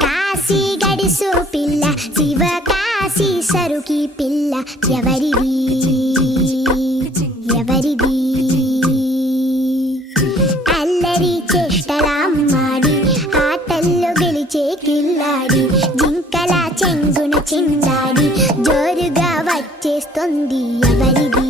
కాశీ గడిసు పిల్ల శివ కాశీ సరుకి పిల్ల ఎవరిది ఎవరిది అల్లరి చేష్టలాడి ఆటల్లో గెలిచే కిల్లాడి జింకల చెంగున చిందాడి జోరుగా వచ్చేస్తుంది ఎవరిది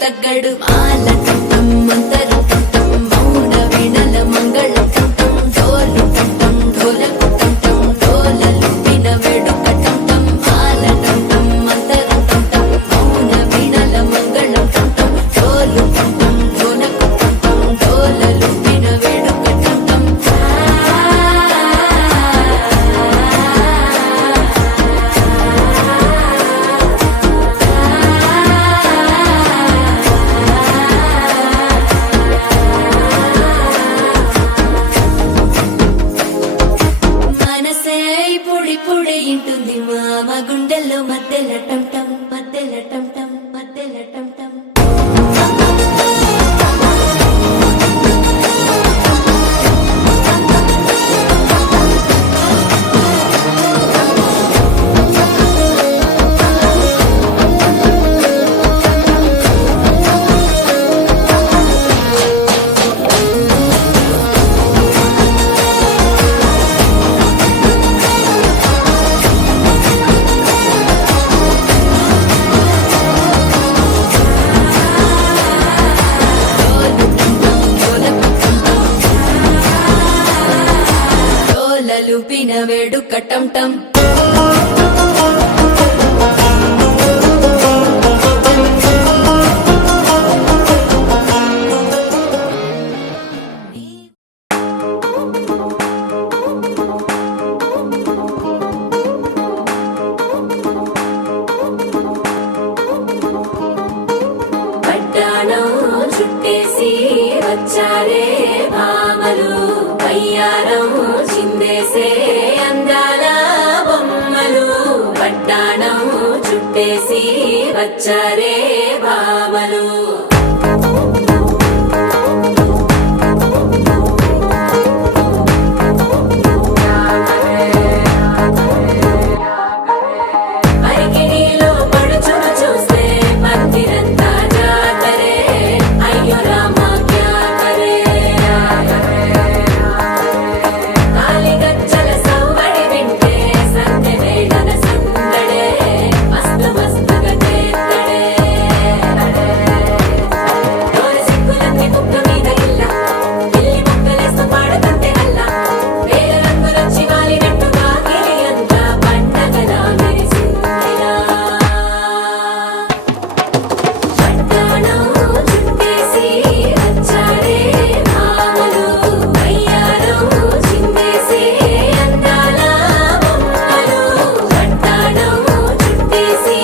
తగ్గడు మాల టం మంతర టం మౌన వీణల మంగళ టం డోలు టం ఢోలకు టం డోలలు విన వేడుక టం మాల టం మంతర టం మౌన వీణల మంగళ టం డోలు టం ఢోలకు టం డోలలు విన వేడుక టం మనసే పొడి పొడి ఇంటుంది మామ గుండెల్లో మధ్యల టం టం మధ్యల టం టం మధ్యల టం టం డోలలు పిన వేడుక టం టం పట్టాణం చుట్టేసి వచ్చారే భామలు అయ్యారం చిందేసే అందాల బొమ్మలు పట్టాణం చుట్టేసి వచ్చారే భామలు పరికిణీలో పడుచును చూస్తే పందిరంతా జాతరే అయ్యో రామా క్యా కరే కాలిగజ్జల సవ్వడి వింటే సందె వేళన సందడే మస్తు మస్తుగా చేత్తడే డోలు సిక్కులన్నీ కుక్క మీద ఇల్ల పిల్లి ముక్కలేస్తూ పాడుతుంటే అల్లా వేల రంగులొచ్చి వాలినట్టుగా గిలి అంతా పండగలా మెరిసిందిలా పట్టాణం చుట్టేసి వచ్చారే భామలు అయ్యారం చిందేసే అందాల బొమ్మలు పట్టాణం చుట్టేసి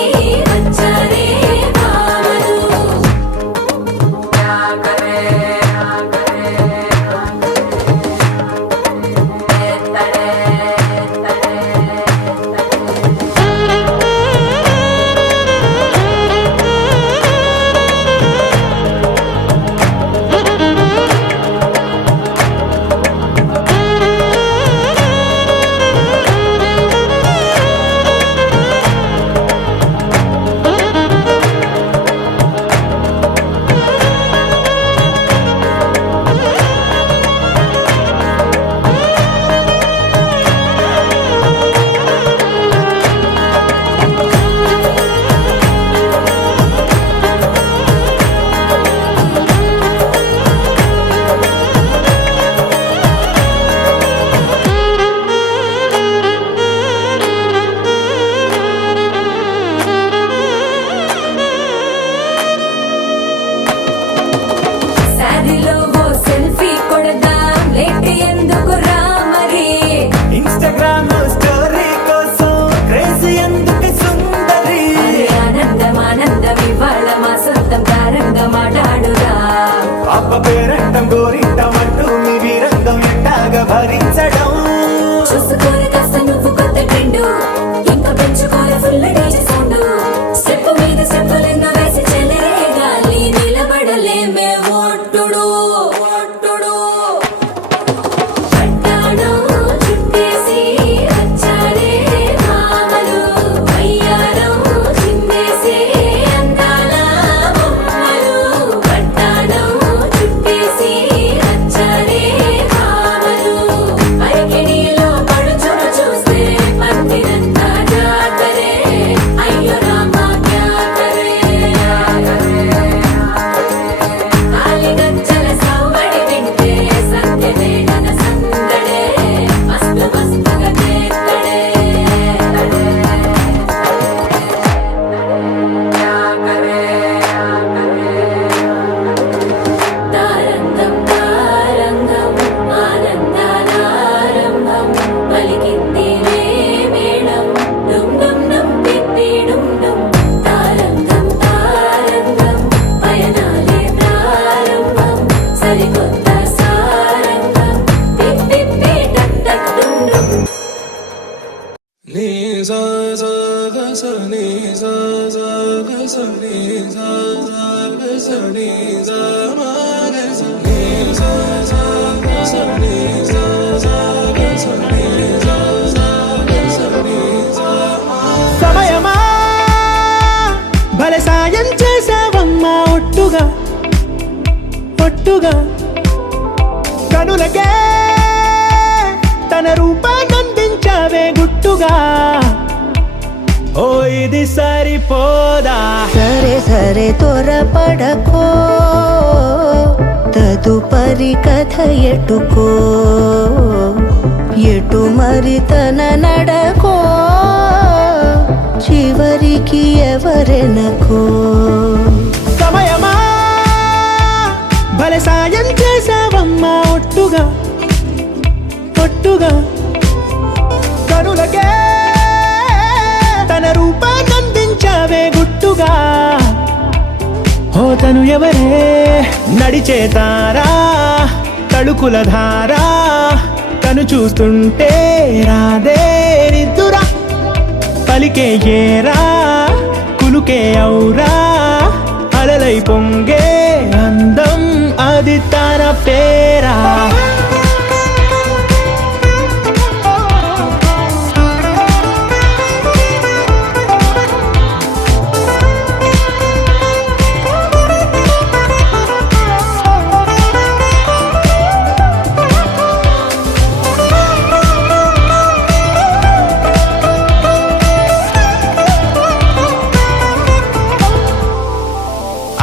వచ్చారే భామలు శారీలో ఓ సెల్ఫీ కొడదాం లేట్ ఎందుకు రా మరి ఇన్స్టాగ్రామ్ లో స్టోరీ కోసం క్రేజీ ఎందుకు సుందరి అరే ఆనందం ఆనందం ఇవాళ మా సొంతం తారంగా మాట్లాడురా పాప పేరంటం గోరింటం అంటూ మీ వీరంగం ఎట్టాగా భరించడం చూసుకోరు కాస్త నువ్వు కొత్త ట్రెండ్ ఇంకా పెంచుకోరు ఫుల్ డీజే సౌండ్ స్టెప్ మీద స్టెప్పులెన్నో వేసి చెలరే గాలి నిలబడలేమే ఒట్టుడు ఒట్టుడు పట్టాణం చుట్టేసి వచ్చారే భామలు అయ్యారం చిందేసే అందాల బొమ్మలు పట్టాణం చుట్టేసి ఒట్టుగా కనులకే తన రూపాన్నందించావే గుట్టుగా ఓ ఇది సరిపోదా సరే సరే త్వరపడకో తదుపరి కథ ఎటుకో ఎటు మరి తన నడకో చివరికి ఎవరెనకో సమయమా భలే సాయం చేసావమ్మా ఒట్టుగా ఒట్టుగా కనులకే తన రూపాన్నందించావే గుట్టుగా ఓ తను ఎవరే నడిచే తారా తడుకుల ధారా తను చూస్తుంటే రాదే నిద్దురా పలికే ఏరా కులుకే ఔరా అలలై పొంగే అందం అది తన పేరా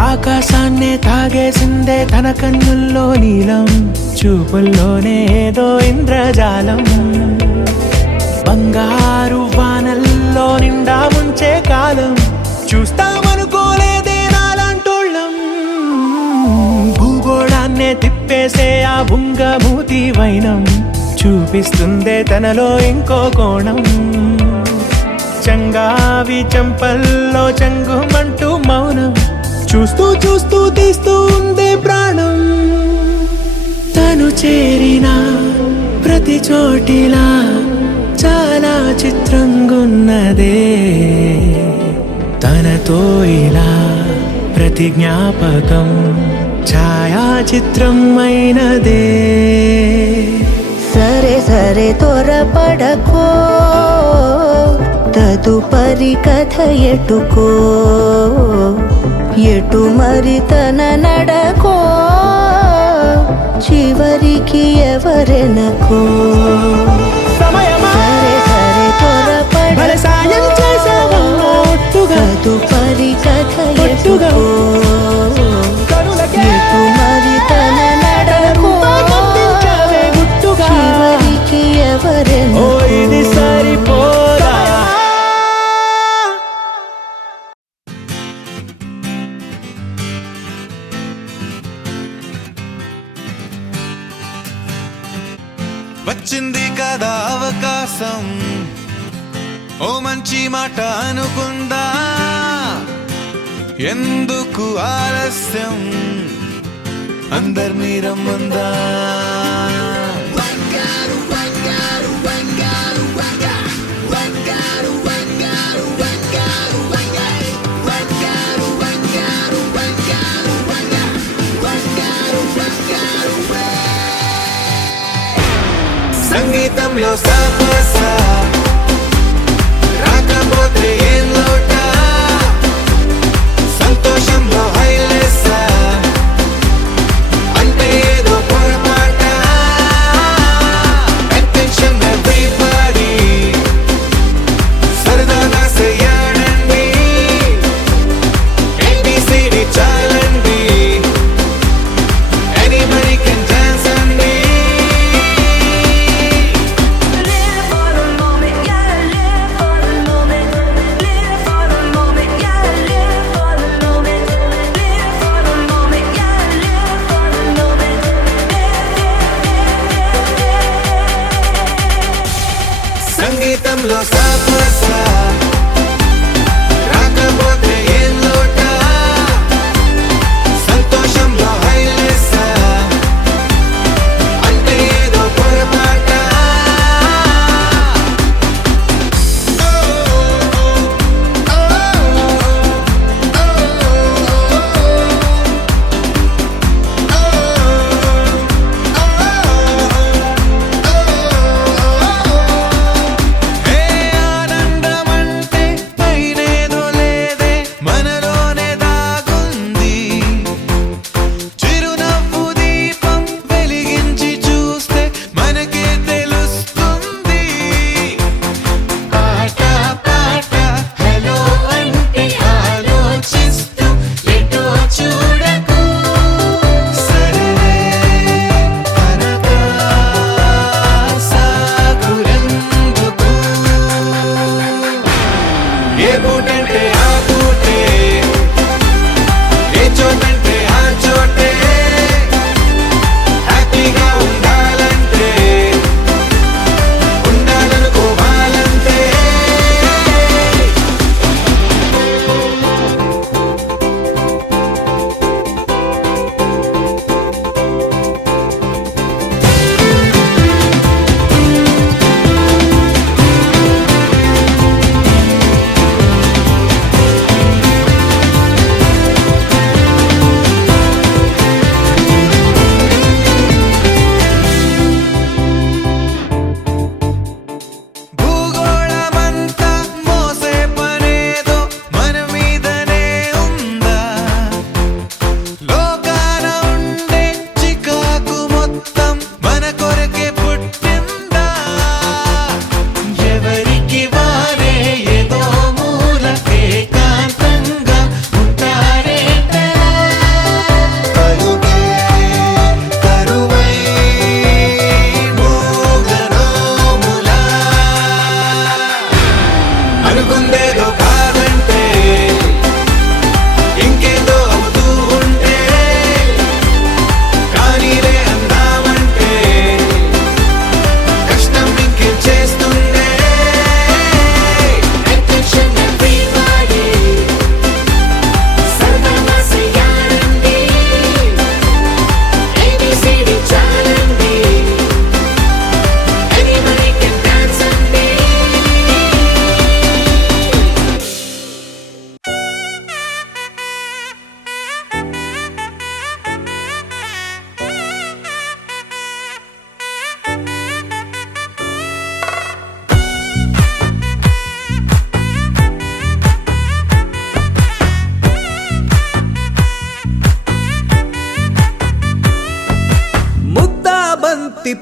ఆకాశాన్నే తాగేసిందే తన కన్నుల్లో నీలం చూపుల్లోనే ఏదో ఇంద్రజాలం బంగారు వానల్లో నిండా ముంచే కాలం చూస్తామనుకోలేదే నాలాంటోళ్ళం భూగోళాన్నే తిప్పేసే ఆ బుంగమూతి వైనం చూపిస్తుందే తనలో ఇంకో కోణం చంగావి చంపల్లో చంగుమంటూ మౌనం చూస్తూ చూస్తూ తీస్తూ ఉందే ప్రాణం తను చేరిన ప్రతి చోటిలా చాలా చిత్రంగున్నదే తనతో ఇలా ప్రతి జ్ఞాపకం ఛాయాచిత్రం అయినదే సరే సరే త్వరపడకో తదుపరి కథ ఎటుకో ఎటు మరి తన నడకో చివరికి ఎవరెనకో సమయమా సరే సరే భలే సాయం చేసావమ్మా ఒట్టుగా తదుపరి కథ ఒట్టుగా ఎటుకో కనులకే ఎటు మరి తన నడకో రూపాన్నందించావే గుట్టుగా చివరికి ఓ ఎవరెనకో ఇది సరిపోదా వచ్చింది కదా అవకాశం ఓ మంచి మాట అనుకుందా ఎందుకు ఆలస్యం అందరినీ రమ్మందా సంగీతంలో సాపసా రాకపోతే ఏం లోటా సంతోషంలో హైలేసా అంటే ఏదో పొరపాట అటెన్షన్ ఎవ్రీబడీ సరదాగా చెయ్యాడండి ABCD చాలండి anybody can dance అండి Live for the moment, yeah, live for the moment.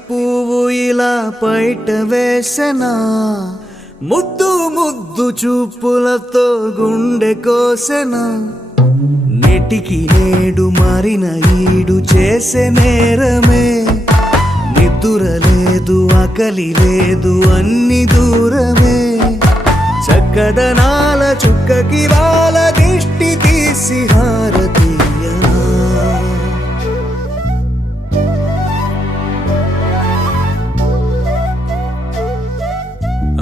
పువ్వు ఇలా బయట వేసెనా ముద్దు ముద్దు చూపులతో గుండె కోసెనా నెటికి నేడు మారిన ఈడు చేసే నేరమే నిద్ర లేదు ఆకలి లేదు అన్ని దూరమే చక్కదనాల చుక్కకి వాళ్ళ దిష్టి తీసి హారతీయనా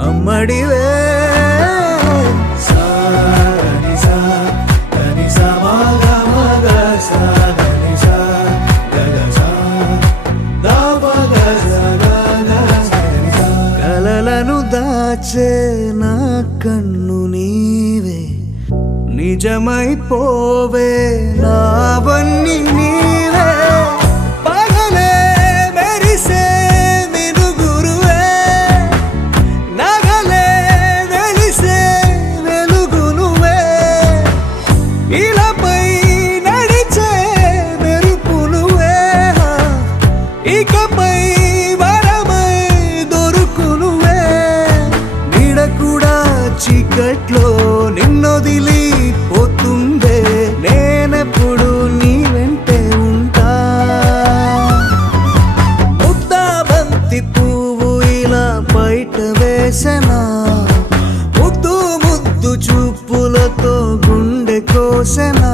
అమ్మడివే కలలను దాచే నా కన్ను నీవే నిజమైపోవే నావన్నీ నీవే పగలే మెరిసే మినుగురువే నగలే వెలిసే వెలుగు నువ్వే ఇలాపై నడిచే మెరుపు నువ్వే ఇకపై వరమై దొరుకు నువ్వే నీడ కూడా చీకట్లో నిన్నొదిలి పోతుందే నేనెప్పుడు నీ వెంటే ఉంటా ముద్దా బంతి పువ్వు ఇలా బయట వేసెనా ముద్దు ముద్దు చూపులతో గుండె కోసెనా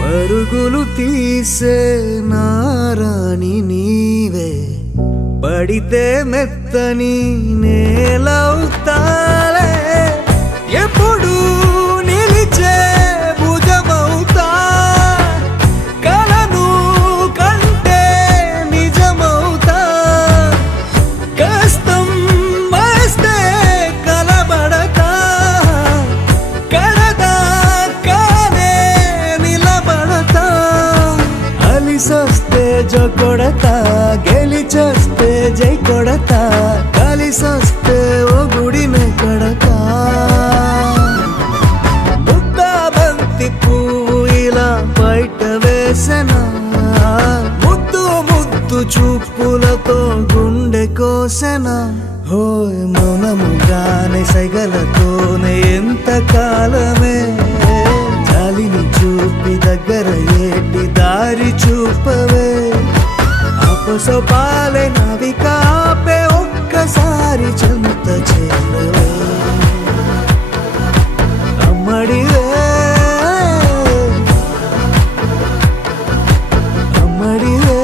పరుగులు తీసే నారాణి నీవే పడితే మెత్తని నేలవుతాలే ఎప్పుడు నిలిచే భుజమవుతా కలను కంటే నిజమవుతా కష్టం వస్తే కలబడతా కడదా కానే నిలబడతా అలిసొస్తే జో కొడతా గెలిచొస్తే జై కొడతా కలిసొస్తే ఓ గుడినే కడతా ముద్దా బంతి పువ్వు ఇలా బయట వేసెనా ముద్దు ముద్దు చూపులతో గుండె కోసెనా హోయ్ మౌనముగానే సైగలతోనే ఎంత కాలమే జాలిని చూపి దగ్గర ఏటి దారి చూపవే అపసోపాలే నావిక ఆపే ఒక్కసారి చెంత చేరవే అమ్మడివే అమ్మడివే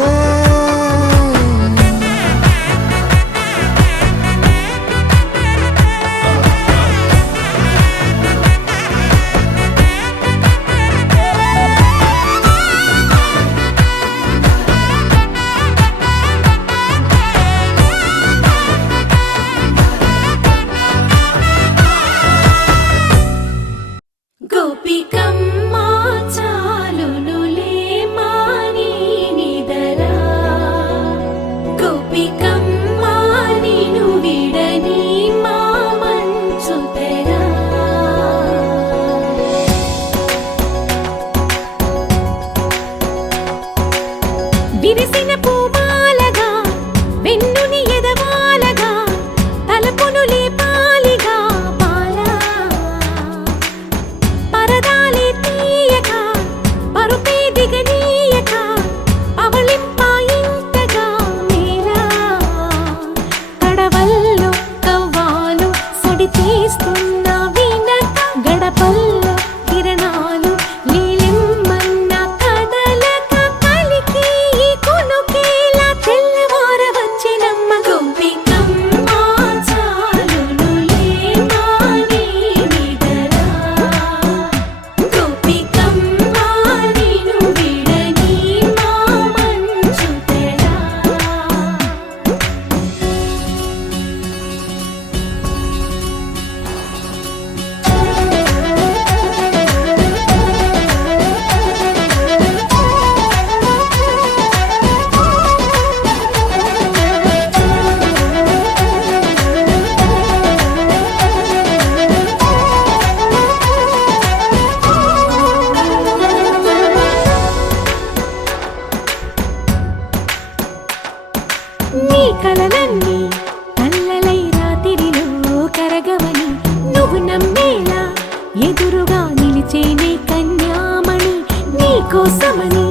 ఎదురుగా నిలిచేనే కన్యామణి నీకోసమని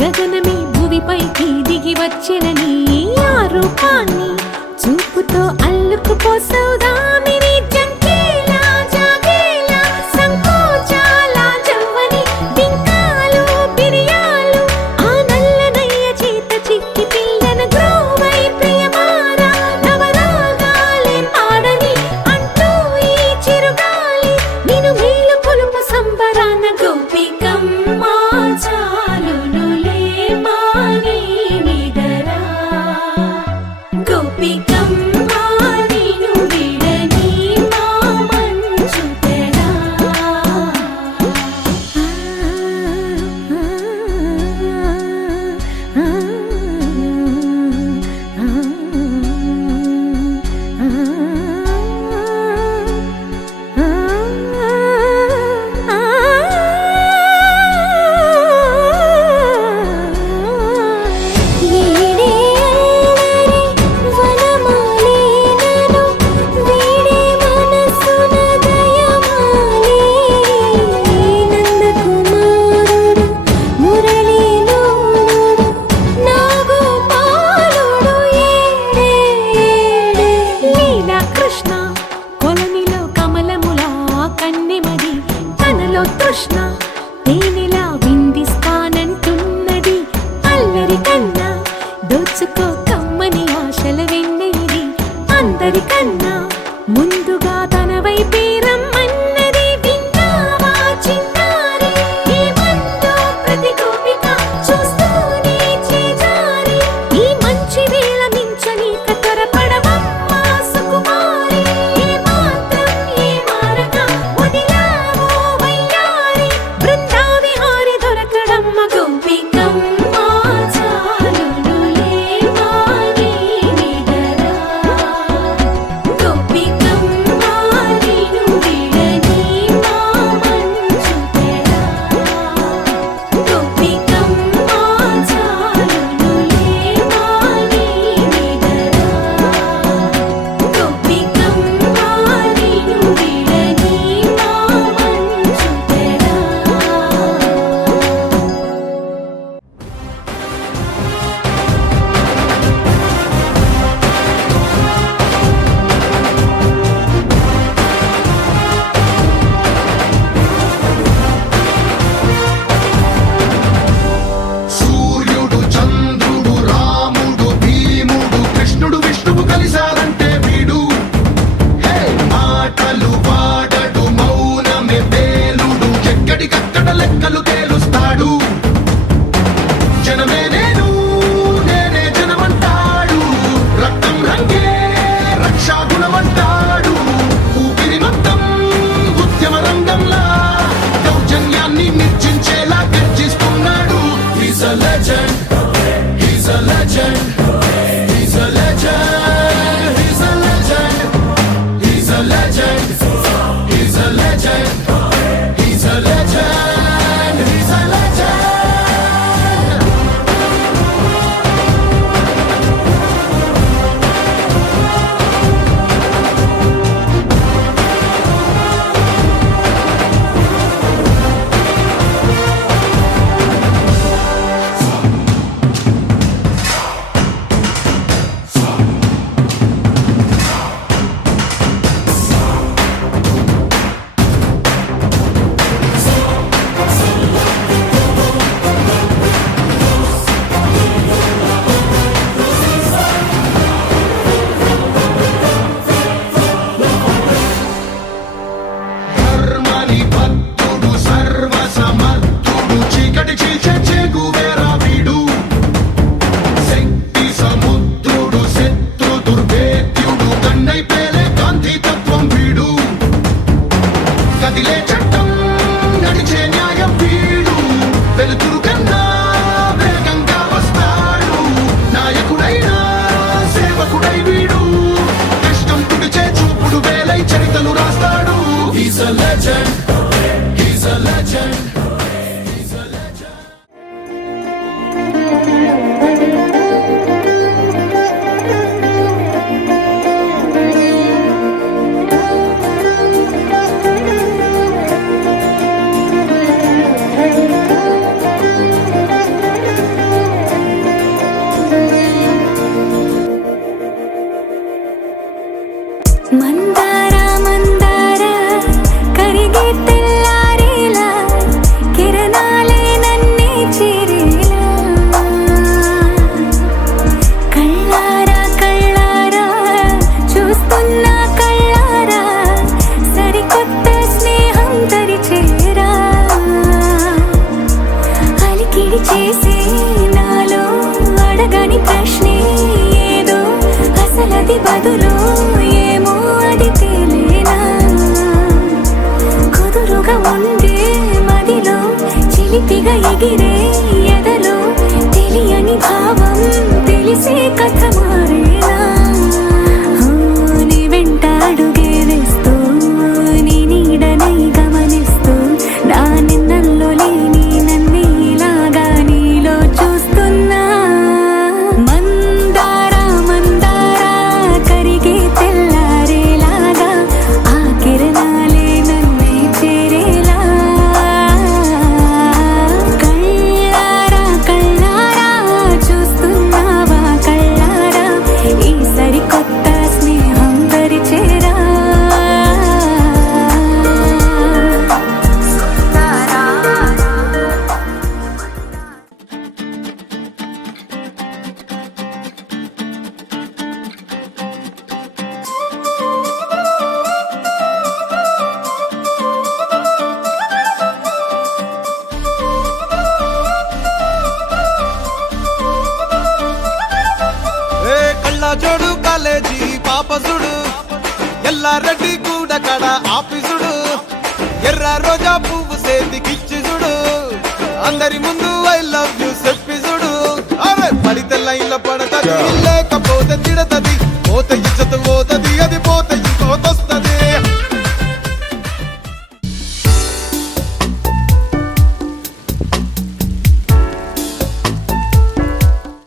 గగనమే భువిపైకి దిగి వచ్చినని ఆ రూపాన్ని చూపుతో అల్లుకుపోసౌదామిని జంకేలా జాగేలా సంకోచాల జవ్వని బింకాలు బిరియాలు ఆ నల్లనయ్య చేత చిక్కి పిల్లన గ్రోవై ప్రియమారా నవరాగాలే పాడని అంటూ ఈ చిరుగాలి నిన్ను మేలు కొలుపు సంబరాన గోపికమ్మ చాలునులే మాని నిదరా గోపికమ్మ నిన్ను విడని మా మంచు తెరా కృష్ణ కొలనిలో కమలములా కన్నెమది తనలో తృష్ణ తేనెలా విందిస్తానంటున్నది అల్లరి కన్నా దోచుకో కమ్మని ఆశల వెన్నెయిది అందరికన్నా ముందుగా తన వైపే రమ్మన్నది విన్నావా చిన్నారి ఏమందో ప్రతి గోపిక చూస్తూనే చేజారి ఈ మంచి వేళ మించనీక త్వరపడవమ్మ సుకుమారి ఏ మాత్రం ఏ మారక వదిలావో వయ్యారి బృందావిహారి దొరకడమ్మ గోపికమ్మ చాలునులే మాని నిదరా గోపికమ్మ నిన్ను విడని మా మంచు తెరా గోపికమ్మ చాలునులే మాని నిదరా గోపికమ్మ నిన్ను విడని మా మంచు తెరా సూర్యుడు చంద్రుడు రాముడు భీముడు కృష్ణుడు విష్ణువు కలిశారంటే వీడు హే మాటలు వాడడు మౌనమే వేలుడు ఎక్కడికక్కడ లెక్కలు తేలుస్తాడు జనమే నేను నేనే జనమంటాడు రక్తం రంగే రక్షాగుణమంటాడు ఊపిరి మొత్తం ఉద్యమ రంగంలా దౌర్జన్యాన్ని నిర్జించేలా గర్జిస్తున్నాడు He's a legend. He's a legend. He's a legend. He's a legend. He's a legend. He's a legend. He's a legend. He's a legend. ధర్మని భక్తుడు సర్వ సమర్థుడు చీకటి చీల్చే చేగువేరా వీడు శక్తి సముద్రుడు శత్రు దుర్భేద్యుడు కన్నై పేలే కాంతి తత్వం వీడు కదిలే చట్టం నడిచే న్యాయం వీడు వెలుతురు కన్నా వేగంగా వస్తాడు నాయకుడైనా సేవకుడై వీడు కష్టం తుడిచే చూపుడు వేలై చరితలు రాస్తాడు He's a legend. He's a legend. He's a legend. చిలిపిగా ఎగిరే ఎదలో తెలియని భావం తెలిసే కథ మారేలా నీ వెంట అడుగే వేస్తూ నీ నీడనై గమనిస్తూ నా నిన్నల్లో లేని నన్నే ఇలాగా నీలో చూస్తున్నా మందారా మందారా కరిగే తెల్లారేలాగా ఆ కిరణాలే నన్నే చేరేలా కళ్ళారా కళ్ళారా చూస్తున్నావా కళ్ళారా ఈ సరికొత్త స్నేహం పరిచేరా కళ్ళ జోడు కాలేజీ పాపసుడు ఎల్లారెడ్డి కూడా కడ ఆఫీసుడు ఎర్ర రోజా పువ్వు సేతికిచ్చి చూడు అందరి ముందు